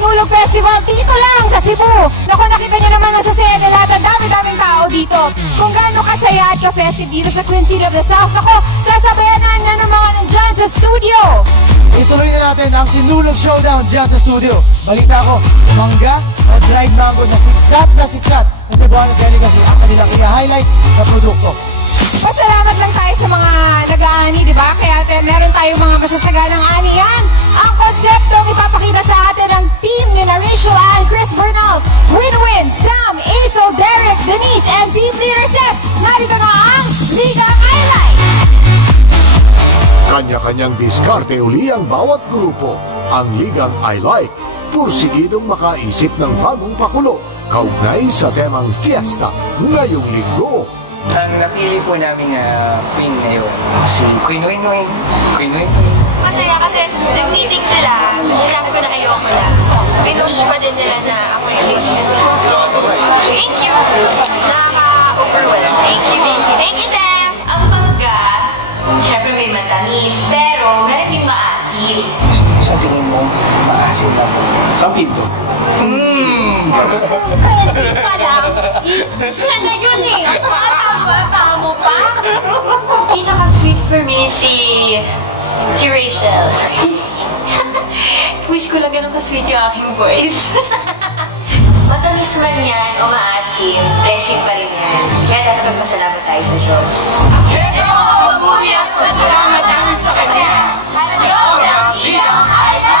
Sinulog Festival dito lang sa Cebu. Naku, nakita nyo naman ang sasaya na lahat. Ang dami-daming tao dito. Kung gaano kasaya at ka-festive dito sa Queen City of the South. Naku, sasabayanan na ng mga nandyan sa studio. Ituloy na natin ang Sinulog Showdown dyan sa studio. Balita ko, mangga o dried mango na sikat na Cebuano Delicacy ang kanilang i-highlight na produkto. Pasalamat lang tayo sa mga nag-aani, di ba? Kaya meron tayong mga masasaganang anihan. Ang konseptong ipapakita sa atin ng team ni Rachel and Chris Bernal, Winwin, Sam, Aisel, Derek, Denise, and Team Leader Seth. Narito na ang Ligang Highlight! Kanya-kanyang diskarte uli ang bawat grupo. Ang Ligang I Like, pursigidong makaisip ng bagong pakulo, kaugnay sa temang fiesta ngayong linggo. Ang napili po namin queen ngayon, si Queen Winwin. Masaya kasi nag-meeting sila. Sinabi ko na ayoko na. Pinush pa din nila na ako yung leader. Thank you. Nakaka-overwhelm. Thank you, Sam. Ang mangga, syempre may matamis, pero meron din maasim. Sa tingin mo, maasim na po. Sa pinto. Pwede pa lang. Siya na yun eh. Ang bata mo pa. Pinaka-sweet for me si Rachel. Wish ko lang ganun ka-sweet yung aking voice. Matamis man yan o maasim, blessing pa rin yan. Kaya dapat magpasalamat tayo sa Diyos. Pero mabuhay at pasalamat namin sa Kanya. Hanayaw ng Ligang Highlight!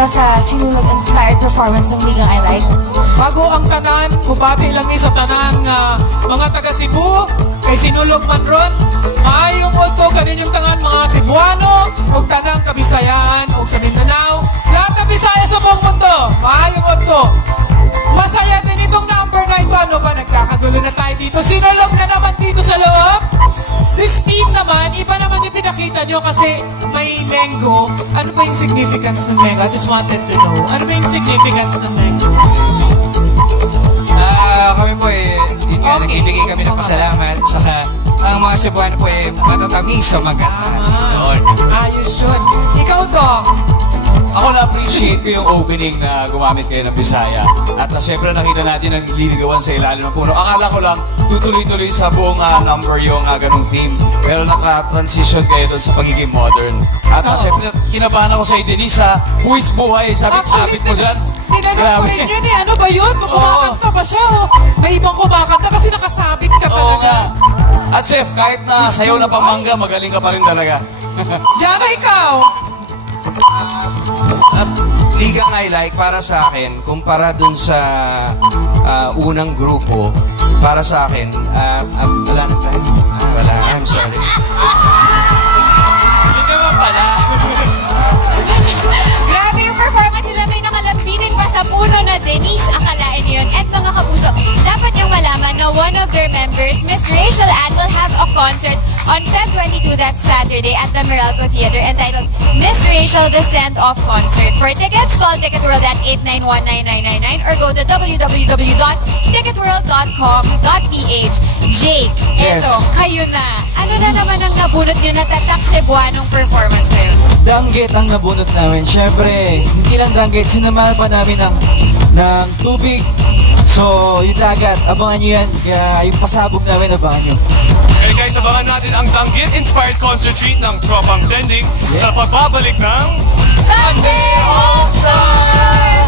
nyo sa sinulog-inspired performance ng Ligang I Like? Bago ang tanan, bubati lang ni sa tanan nga mga taga Cebu, kay Sinulog man ron. Maayong oto kaninyong tangan mga Cebuano, ug tanang Kabisayan, ug sa Mindanao. Lahat ng Bisaya sa buong mundo, maayong oto. Masaya din itong number 9. Paano ba nagkakagulo na tayo dito? Sinulog na naman dito sa loob. This team naman, iba naman yung pinakita nyo kasi may mango. Ano ba yung significance ng mango? I just wanted to know. Ano ba yung significance ng mango? Kami po yun nga, nagbibigay kami ng pasalamat. Saka ang mga Cebuano po matatamis sa maganda. Ayos yun. Ikaw, Dong. Ako na-appreciate ko yung opening na gumamit kayo ng Bisaya. At siyempre nakita natin ang liligawan sa ilalim ng puno. Akala ko lang tutuloy-tuloy sa buong number yung ganong theme. Pero naka-transition kayo doon sa pagiging modern. At siyempre kinabahan ako sa Denise sa buwis buhay. Sabit-sabit mo dyan. Tinanong ko rin yun eh. Ano ba yun? Kumakanta ba siya? May ibang kumakanta kasi nakasabit ka Oo talaga. nga. At chef, kahit na sayaw na pamangga, magaling ka pa rin talaga. Jana, ikaw. Ligang I Like para sa akin, kumpara dun sa unang grupo, para sa akin, wala na tayo. Wala, I'm sorry. Yun naman pala. Grabe yung performance nila, may nakalapitin pa sa puno na Denise, akalain niyo yun. At mga kapuso, dapat yung malaman na one of their members, Miss Rachel Ann, will have a concert on Feb 22, that's Saturday, at the Meralco Theater entitled Miss Rachel The Send-Off Concert. For tickets, call Ticket World at 8919999 or go to www.ticketworld.com.ph. Jake, eto, kayo na. Ano na naman ang nabunot nyo na tatak Cebuanong performance ngayon? Danggit ang nabunot namin. Siyempre, hindi lang danggit, sinamahan pa namin ng tubig. So, yung dagat, abangan nyo yan. Kaya yung pasabog namin, abangan nyo. Okay guys, abangan natin ang Danggit-inspired concert treat ng Tropang Tending sa pagbabalik ng Sunday All-Stars!